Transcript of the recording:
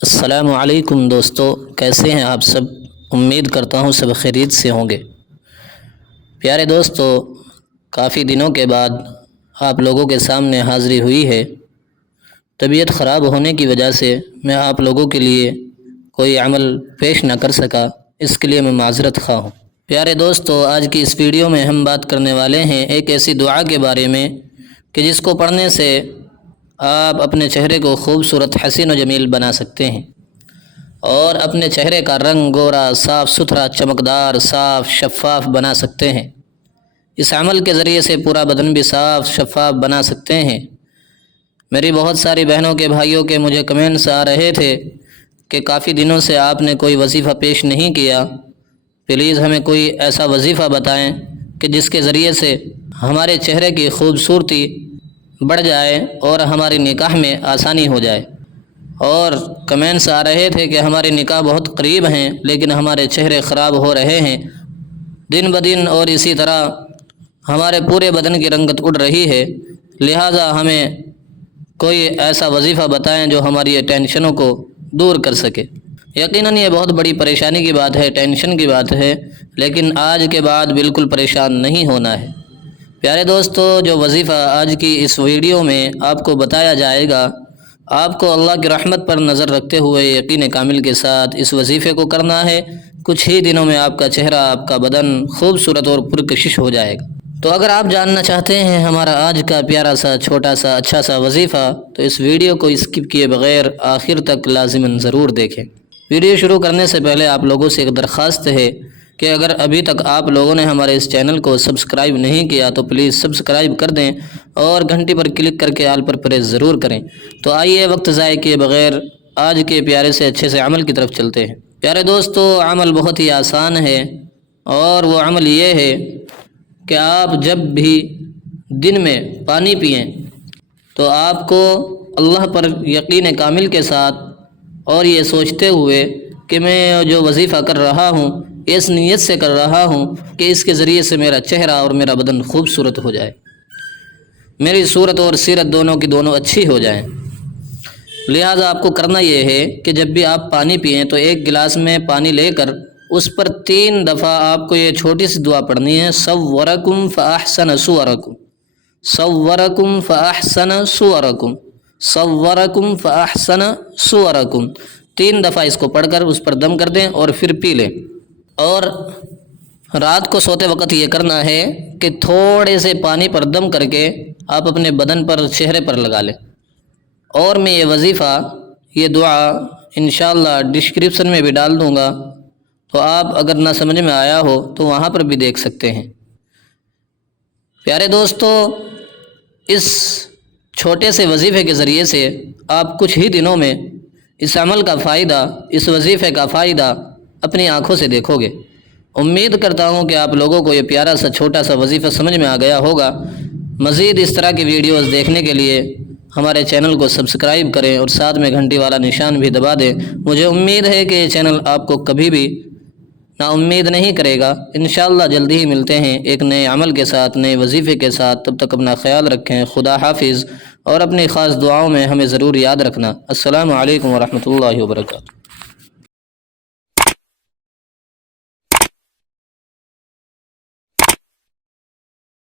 السلام علیکم دوستو، کیسے ہیں آپ سب؟ امید کرتا ہوں سب خیریت سے ہوں گے۔ پیارے دوستو، کافی دنوں کے بعد آپ لوگوں کے سامنے حاضری ہوئی ہے۔ طبیعت خراب ہونے کی وجہ سے میں آپ لوگوں کے لیے کوئی عمل پیش نہ کر سکا، اس کے لیے میں معذرت خواہ ہوں۔ پیارے دوستو، آج کی اس ویڈیو میں ہم بات کرنے والے ہیں ایک ایسی دعا کے بارے میں کہ جس کو پڑھنے سے آپ اپنے چہرے کو خوبصورت، حسین و جمیل بنا سکتے ہیں اور اپنے چہرے کا رنگ گورا، صاف ستھرا، چمکدار، صاف، شفاف بنا سکتے ہیں۔ اس عمل کے ذریعے سے پورا بدن بھی صاف شفاف بنا سکتے ہیں۔ میری بہت ساری بہنوں کے بھائیوں کے مجھے کمنٹس آ رہے تھے کہ کافی دنوں سے آپ نے کوئی وظیفہ پیش نہیں کیا، پلیز ہمیں کوئی ایسا وظیفہ بتائیں کہ جس کے ذریعے سے ہمارے چہرے کی خوبصورتی بڑھ جائے اور ہماری نکاح میں آسانی ہو جائے۔ اور کمنٹس آ رہے تھے کہ ہمارے نکاح بہت قریب ہیں لیکن ہمارے چہرے خراب ہو رہے ہیں دن بدن، اور اسی طرح ہمارے پورے بدن کی رنگت اڑ رہی ہے، لہٰذا ہمیں کوئی ایسا وظیفہ بتائیں جو ہماری یہ ٹینشنوں کو دور کر سکے۔ یقیناً یہ بہت بڑی پریشانی کی بات ہے، ٹینشن کی بات ہے، لیکن آج کے بعد بالکل پریشان نہیں ہونا ہے۔ پیارے دوستو، جو وظیفہ آج کی اس ویڈیو میں آپ کو بتایا جائے گا، آپ کو اللہ کی رحمت پر نظر رکھتے ہوئے یقین کامل کے ساتھ اس وظیفے کو کرنا ہے۔ کچھ ہی دنوں میں آپ کا چہرہ، آپ کا بدن خوبصورت اور پرکشش ہو جائے گا۔ تو اگر آپ جاننا چاہتے ہیں ہمارا آج کا پیارا سا، چھوٹا سا، اچھا سا وظیفہ، تو اس ویڈیو کو اسکپ کیے بغیر آخر تک لازماً ضرور دیکھیں۔ ویڈیو شروع کرنے سے پہلے آپ لوگوں سے ایک درخواست ہے کہ اگر ابھی تک آپ لوگوں نے ہمارے اس چینل کو سبسکرائب نہیں کیا تو پلیز سبسکرائب کر دیں اور گھنٹی پر کلک کر کے آل پر پریس ضرور کریں۔ تو آئیے وقت ضائع کیے بغیر آج کے پیارے سے اچھے سے عمل کی طرف چلتے ہیں۔ پیارے دوستو، عمل بہت ہی آسان ہے، اور وہ عمل یہ ہے کہ آپ جب بھی دن میں پانی پئیں تو آپ کو اللہ پر یقین کامل کے ساتھ اور یہ سوچتے ہوئے کہ میں جو وظیفہ کر رہا ہوں اس نیت سے کر رہا ہوں کہ اس کے ذریعے سے میرا چہرہ اور میرا بدن خوبصورت ہو جائے، میری صورت اور سیرت دونوں کی دونوں اچھی ہو جائیں۔ لہٰذا آپ کو کرنا یہ ہے کہ جب بھی آپ پانی پئیں تو ایک گلاس میں پانی لے کر اس پر 3 دفعہ آپ کو یہ چھوٹی سی دعا پڑھنی ہے، صورکم فاحسن صورکم، صورکم فاحسن صورکم، صورکم فاحسن صورکم۔ 3 دفعہ اس کو پڑھ کر اس پر دم کر دیں اور پھر پی لیں۔ اور رات کو سوتے وقت یہ کرنا ہے کہ تھوڑے سے پانی پر دم کر کے آپ اپنے بدن پر، چہرے پر لگا لیں۔ اور میں یہ وظیفہ، یہ دعا انشاءاللہ ڈسکرپشن میں بھی ڈال دوں گا، تو آپ اگر نہ سمجھ میں آیا ہو تو وہاں پر بھی دیکھ سکتے ہیں۔ پیارے دوستو، اس چھوٹے سے وظیفے کے ذریعے سے آپ کچھ ہی دنوں میں اس عمل کا فائدہ، اس وظیفے کا فائدہ اپنی آنکھوں سے دیکھو گے۔ امید کرتا ہوں کہ آپ لوگوں کو یہ پیارا سا، چھوٹا سا وظیفہ سمجھ میں آ گیا ہوگا۔ مزید اس طرح کی ویڈیوز دیکھنے کے لیے ہمارے چینل کو سبسکرائب کریں اور ساتھ میں گھنٹی والا نشان بھی دبا دیں۔ مجھے امید ہے کہ یہ چینل آپ کو کبھی بھی نا امید نہیں کرے گا۔ انشاءاللہ جلدی ہی ملتے ہیں ایک نئے عمل کے ساتھ، نئے وظیفے کے ساتھ۔ تب تک اپنا خیال رکھیں، خدا حافظ، اور اپنی خاص دعاؤں میں ہمیں ضرور یاد رکھنا۔ السلام علیکم ورحمۃ اللہ وبرکاتہ۔